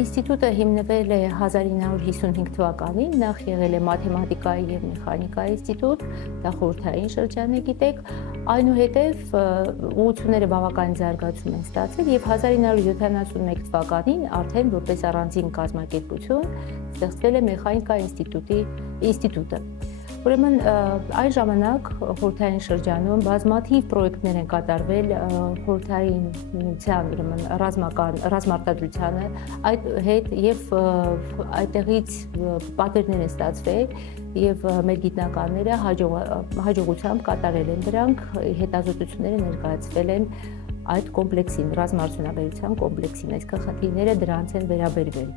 ինստիտուտը հիմնվել է 1955 թվականին, նախ եղել է մաթեմատիկայի և մեխանիկայի ինստիտուտ, դա խորհրդային շրջան է, գիտեք, այնուհետև ուղղությունները բավական զարգացում են ստացել և 1971 թվականին արդեն որպես առանձին կազմակերպություն ստեղծվել է մեխանիկայի ինստիտուտը։ Ուրեմն այն ժամանակ խորհրդային շրջանում բազմաթիվ պրոյեկտներ են կատարվել խորհրդային միության ռազմարտադրությանը այդ հետ և այդտեղից պատերներ են ստացվել և մեր գիտնականները հաջողությամբ կատարել են դրանք, հետազոտությունները ներկայացվել են այդ կոմպլեքսին, ռազմաարդյունաբերության կոմպլեքսին, այսինքն խնդիրները դրանց են վերաբերվել։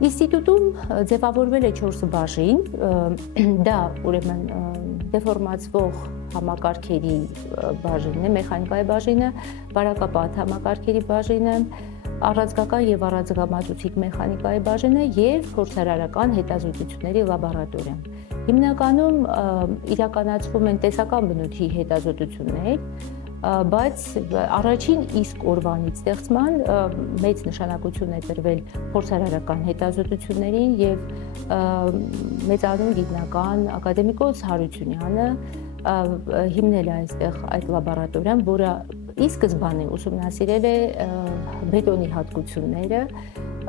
Ինստիտուտում ձևավորվել է 4 բաժին, դա ուրեմն դեֆորմացվող համակարգերի բաժինն է, մեխանիկայի բաժինը, բարակապատ համակարգերի բաժինը, առանցքական և առանցքամատուցիկ մեխանիկայի բաժինը և փորձարարական հետազոտությունների լաբորատորիան։ Հիմնականում իրականացվում են տեսական բնույթի հետազոտություններ, բայց առաջին իսկ օրվանից ստեղծման մեծ նշանակություն է տրվել փորձարարական հետազոտություններին և մեծանուն գիտնական ակադեմիկոս Հարությունյանը հիմնել է այստեղ այդ լաբորատորիան, որը ի սկզբանե ուսումնասիրել է բետոնի հատկությունները,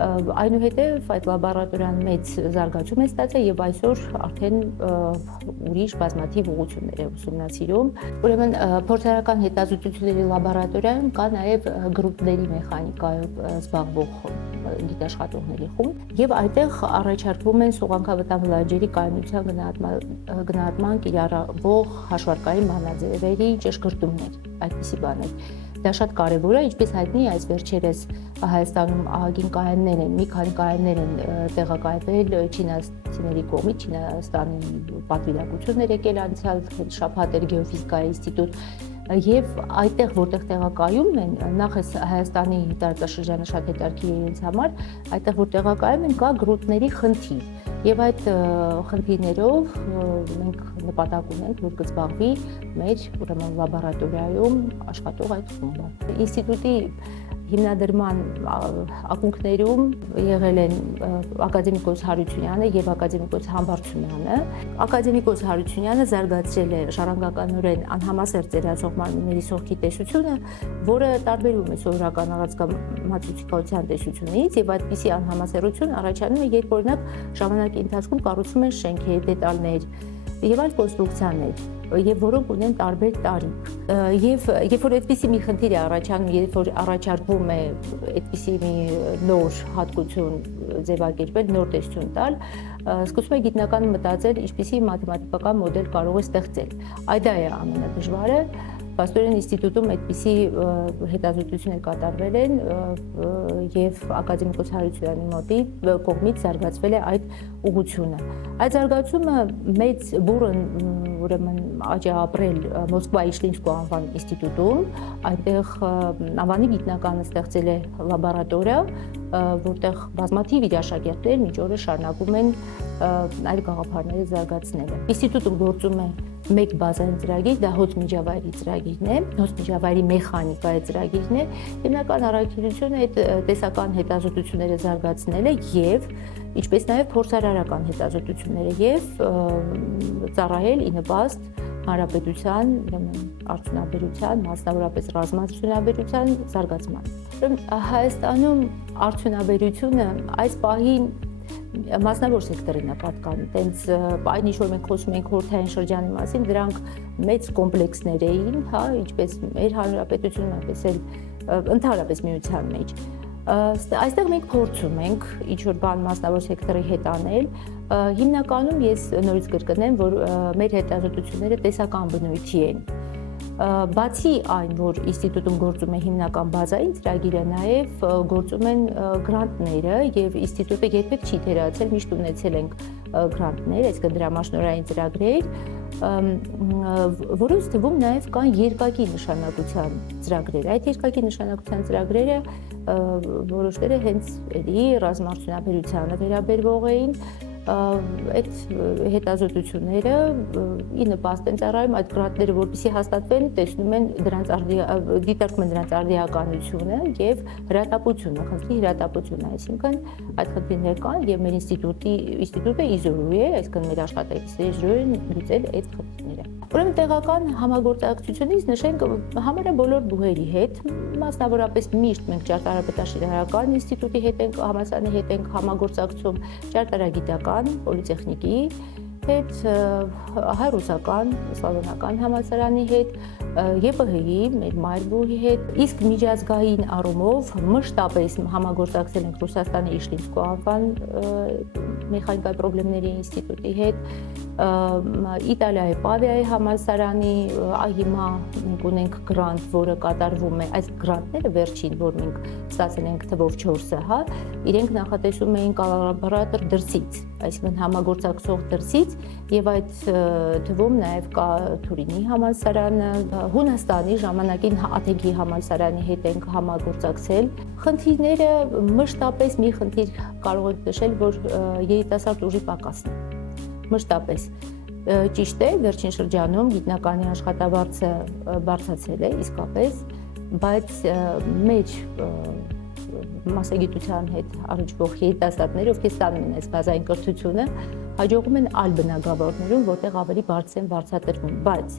այնուհետև այդ լաբորատորիան մեծ զարգացում է ստացել և այսօր արդեն ուրիշ բազմաթիվ ուղղություններ է ուսումնասիրում։ Ուրեմն փորձարարական հետազոտությունների լաբորատորիայում կա նաև գրուպների մեխանիկայով զբաղվող գիտաշխատողների խումբ և այդտեղ առաջարկվում են սուղանքավտանգ լանջերի կայունության գնահատման կիրառվող հաշվարկային բանաձևերի ճշգրտումներ, այդպիսի բաներ։ Դա շատ կարևոր է, ինչպես հայտնի է, այս վերջերս Հայաստանում ահագին կայաններ են, մի քանի կայաններ են տեղակայվել չինացիների կողմից, Չինաստանի պատվիրակություններ եկել անցյալ շաբաթ էր Գեոֆիզիկայի ինստիտուտ և այդտեղ, որտեղ տեղակայում են, նախ Հայաստանի տարածաշրջանը շատ հետաքրքիր է իրենց համար, այդտեղ, որ տեղակայում են, կա գրուպների խնդիր և այդ խնդիրներով մենք նպատակ ունենք, որ կզբաղվի մեր լաբորատորիայում աշխատող այդ խումբը։ Ինստիտուտի հիմնադրման ակունքներում եղել են ակադեմիկոս Հարությունյանը և ակադեմիկոս Համբարձումյանը։ Ակադեմիկոս Հարությունյանը զարգացրել է ժառանգականորեն անհամասեր ծերացող մարմինների սողքի տեսությունը, որը տարբերվում է սովորական առանցքամատուցիչության տեսությունից և այդպիսի անհամասերություն առաջանում է, երբ օրինակ ժամանակի ընթացքում կառուցվում են շենքեր, դետալներ և այլ կոնստրուկցիաներ, և որոնք ունեն տարբեր տարիք։ Եվ երբ որ այդպիսի մի խնդիր է առաջանում, երբ որ առաջարկվում է այդպիսի մի նոր հատկություն ձևակերպել, նոր տեսություն տալ, սկսում է գիտնականը մտածել, ինչպիսի մաթեմատիկական մոդել կարող է ստեղծել։ Դա է ամենադժվարը։ Փաստորեն ինստիտուտում այդպիսի հետազոտություններ կատարվել են և ակադեմիկոս Հարությունյանի կողմից զարգացվել է այդ ուղղությունը։ Այդ զարգացումը մեծ բուռն աճ է ապրել Մոսկվայի Շլինսկու անվան ինստիտուտում, այնտեղ անվանի գիտնականը ստեղծել է լաբորատորիա, որտեղ բազմաթիվ իր աշակերտներ մինչ օրս շարունակում են այդ գաղափարները զարգացնելը։ Ինստիտուտում գործում է մեկ բազային ծրագիր, դա հոծ միջավայրի ծրագիրն է, հոծ միջավայրի մեխանիկայի ծրագիրն է։ Հիմնական առաքելությունը այդ տեսական հետազոտությունները զարգացնելը և ինչպես նաև փորձարարական հետազոտությունները և ծառայել ի նպաստ հանրապետության արդյունաբերության, մասնավորապես ռազմաարդյունաբերության զարգացման։ Հայաստանում արդյունաբերությունը այս պահին մասնավոր սեկտորին է պատկանում, տենց այն ինչ որ մենք խոսում ենք խորհրդային շրջանի մասին, դրանք մեծ կոմպլեքսներ էին, ինչպես մեր հանրապետությունում, այնպես էլ ընդհանրապես միության մեջ։ Այստեղ մենք փորձում ենք ինչ-որ բան մասնավոր սեկտորի հետ անել, հիմնականում ես նորից կրկնեմ, որ մեր հետազոտությունները տեսական բնույթի են։ Բացի այն, որ ինստիտուտում գործում է հիմնական բազային ծրագիրը, նաև գործում են գրանտները և ինստիտուտը երբեք չի թերացել, միշտ ունեցել ենք գրանտներ, այսինքն դրամաշնորհային ծրագրեր, որոնց թվում նաև կան երկակի նշանակության ծրագրեր։ Այդ երկակի նշանակության ծրագրերը որոշները հենց էլի ռազմաարդյունաբերությանը վերաբերվող էին, այդ հետազոտությունները ի նպաստ են ծառայում այդ գրանտները, որպեսզի հաստատվեն, տեսնում են դրանց դիտարկում են դրանց արդիականությունը եւ հրատապությունը, խնդրի հրատապությունը, այսինքն այդ խնդիրներ կան եւ մեր ինստիտուտը իզորու է, այսինքն մեր աշխատակիցները իզորու են լուծել այդ խնդիրները։ Ուրեմն տեղական համագործակցությունից նշենք համարյա բոլոր բուհերի հետ, մասնավորապես միշտ մենք ճարտարապետաշինարական ինստիտուտի հետ ենք, համալսարանի հետ ենք համագործակցում, ճարտարագիտական, պոլիտեխնիկի հետ, հայ-ռուսական, սլավոնական համալսարանի հետ, ԵՊՀ-ի, մեր մայր բուհի հետ, իսկ միջազգային առումով մշտապես համագործակցել ենք Ռուսաստանի Իշլինսկու անվան մեխանիկայի պրոբլեմների ինստիտուտի հետ, Իտալիայի Պավիայի համալսարանի, հիմա մենք ունենք գրանտ, որը կատարվում է, այս գրանտները վերջին, որ մենք ստացել ենք թվով 4-ը, իրենք նախատեսում էին կոլաբորատոր դրսից, այսինքն համագործակցող դրսից, եւ այդ թվում նաեւ կա Թուրինի համալսարանը, Հունաստանի ժամանակին Աթենքի համալսարանի հետ ենք համագործակցել։ Խնդիրները մշտապես մի խնդիր կարող ենք նշել, որ երիտասարդ ուժի պակասն է։ Մշտապես ճիշտ է, վերջին շրջանում գիտնականի աշխատավարձը բարձրացել է իսկապես, բայց մեր մասնագիտության հետ առնչվող երիտասարդները, ովքեր ստանում են այս բազային կրթությունը, հաջողում են այլ բնագավառներում, որտեղ ավելի բարձր են վարձատրվում, բայց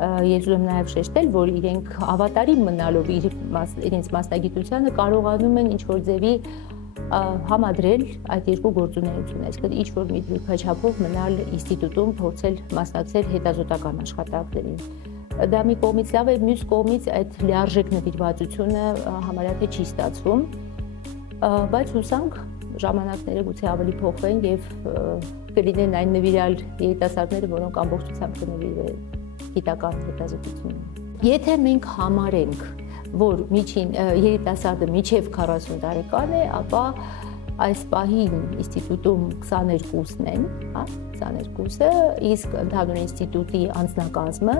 ես ուզում եմ նաև շեշտել, որ իրենք հավատարիմ մնալով իրենց մասնագիտությանը կարողանում են ինչ-որ ձևի համադրել այդ երկու գործունեությունը, այսինքն ինչ-որ մի դրույքաչափով մնալ ինստիտուտում, փորձել մասնակցել հետազոտական աշխատանքներին։ Դա մի կողմից լավ է, մյուս կողմից այդ լիարժեք նվիրվածությունը համարյա թե չի ստացվում, բայց հուսանք ժամանակները գուցե ավելի փոխվեն եւ կլինեն այն նվիրալ երիտասարդները, որոնք ամբողջությամբ կնվիրվեն գիտական հետազոտություններին։ Եթե մենք համարենք, որ միջին երիտասարդը միջև 40 տարեկան է, ապա այս պահին ինստիտուտում 22-ն են, 22-ը, իսկ ընդհանուր ինստիտուտի անձնակազմը,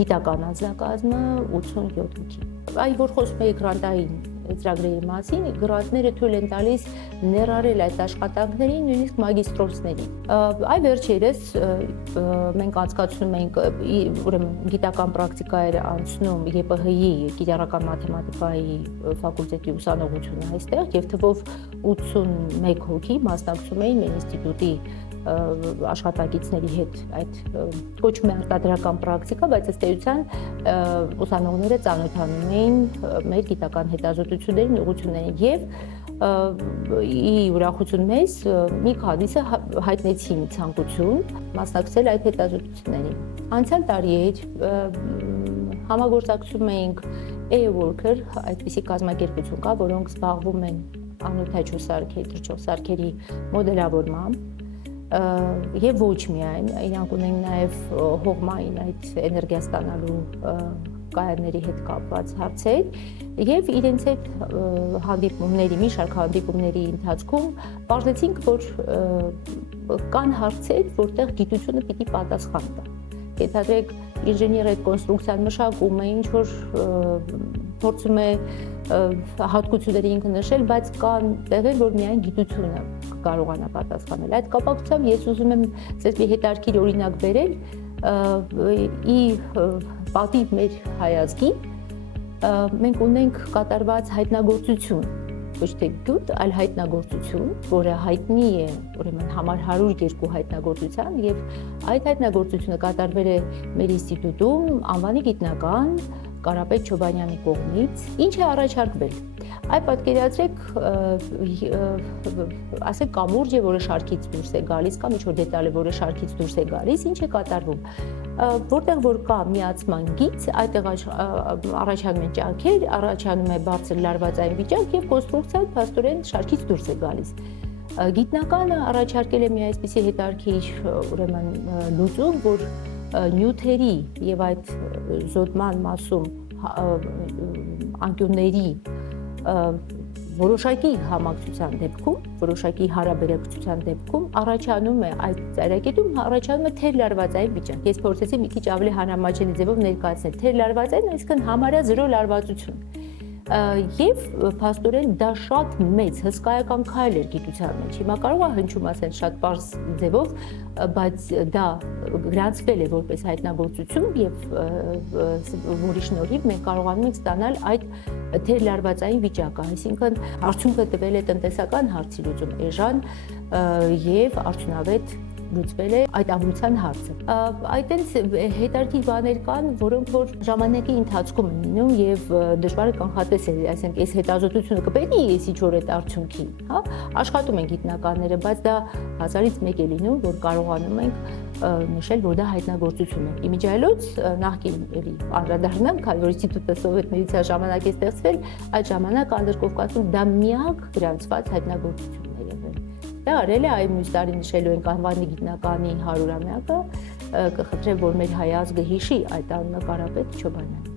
գիտական անձնակազմը 87 հոգի։ Այ որ խոսում էի գրանտային ծրագրերի մասին, գրանտները թույլ են տալիս ներառել այդ աշխատանքներին, նույնիսկ մագիստրոսներին։ Այ վերջերս մենք անցկացնում ենք, ուրեմն գիտական պրակտիկա էր անցնում ԵՊՀ-ի կիրառական մաթեմատիկայի ֆակուլտետի ուսանողությունը այստեղ եւ թվով 81 հոգի մասնակցում էին մեր ինստիտուտի աշխատակիցների հետ այդ կոչվում է արտադրական պրակտիկա, բայց ըստ էության ուսանողները ծանոթանում էին մեր գիտական հետազոտություններին, ուղղություններին եւ ի ուրախություն մեզ մի քանիսը հայտնեցին ցանկություն մասնակցել այդ հետազոտություններին։ Անցյալ տարի էր համագործակցում էինք A-Worker, այդպիսի կազմակերպություն կա, որոնք զբաղվում են անօդաչու սարքերի, թռչող սարքերի մոդելավորմամբ եւ ոչ միայն, իրանք ունեն նաեւ հողմային այդ էներգիա ստանալու կայանների հետ կապված հարցեր եւ իրենց հետ հանդիպումների, մի շարք հանդիպումների ընթացքում պարզեցինք, որ կան հարցեր, որտեղ գիտությունը պիտի պատասխան տա։ Գիտարեք ինժեներ այդ կոնստրուկցիան մշակում է, ինչ որ փորձում է հատկությունները ինքը նշել, բայց կան տեղեր, որ միայն գիտությունը կարողանա պատասխանել։ Այդ կապակցությամբ ես ուզում եմ ձեզ մի հետաքրքիր օրինակ բերել ի պատիվ մեր հայազգի, մենք ունենք կատարված հայտնագործություն, ոչ թե գյուտ, այլ հայտնագործություն, որը հայտնի է ուրեմն համար 102 հայտնագործության եւ այդ հայտնագործությունը կատարվել է մեր ինստիտուտում անվանի գիտնական Կարապետ Չոբանյանի կողմից, ինչ է առաջարկվել։ Այ պատկերացրեք, ասենք կամուրջ է, որը շարքից դուրս է գալիս, կամ ինչ-որ դետալ է, որը շարքից դուրս է գալիս, ինչ է կատարվում։ Որտեղ որ կա միացման գիծ, այդտեղ առաջանում են ճարքեր, առաջանում է բարձր լարվածային վիճակ եւ կոնստրուկցիան փաստորեն շարքից դուրս է գալիս։ Գիտնականը առաջարկել է մի այսպիսի հետաքրքիր ուրեմն լուծում, որ նյութերի եւ այդ զոդման մասում անկյունների որոշակի համակցության դեպքում, որոշակի հարաբերակցության դեպքում առաջանում է այդ ծայրակետում առաջանում է թերլարվածային վիճակ։ Ես փորձեցի մի քիչ ավելի հանրամատչելի ձևով ներկայացնել թերլարվածային, այսինքն համարյա 0 լարվածություն։ Եվ փաստորեն դա շատ մեծ հսկայական քայլ էր գիտության մեջ։ Հիմա կարող է հնչում ասեն շատ པարզ ձևով, բայց դա գրանցվել է որպես հայտնագործություն եւ որի շնորհիվ մենք կարողանում ենք ստանալ այդ թերլարվածային վիճակը, այսինքն արդյունքը տվել է տնտեսական հարցի լուծում էժան եւ արդյունավետ լուծվել է այդ ամուսան հարցը։ Այդտենց հետարքի բաներ կան, որոնք որ ժամանակի ընթացքում են լինում եւ դժվար է կանխատեսել, այսինքն այս հետազոտությունը կբերի էսի չոր այդ արդյունքին, հա, աշխատում են գիտնականները, բայց դա հազարից մեկ է լինում, որ կարողանում ենք նշել, որ դա հայտնագործություն է։ Իմիջիայլոց նախկին էլի անդրադառնամ, քանի որ ինստիտուտը սովետ միության ժամանակ է ստեղծվել, այդ ժամանակ Անդրկովկասում դա միակ գրանցված հայտնագործությունն է եղել։ Դա արել է այ մյուս տարի նշելու ենք անվանի գիտնականի 100-ամյակը, կխնդրեմ, որ մեր հայ ազգը հիշի այդ անունը Կարապետ Չոբանյան։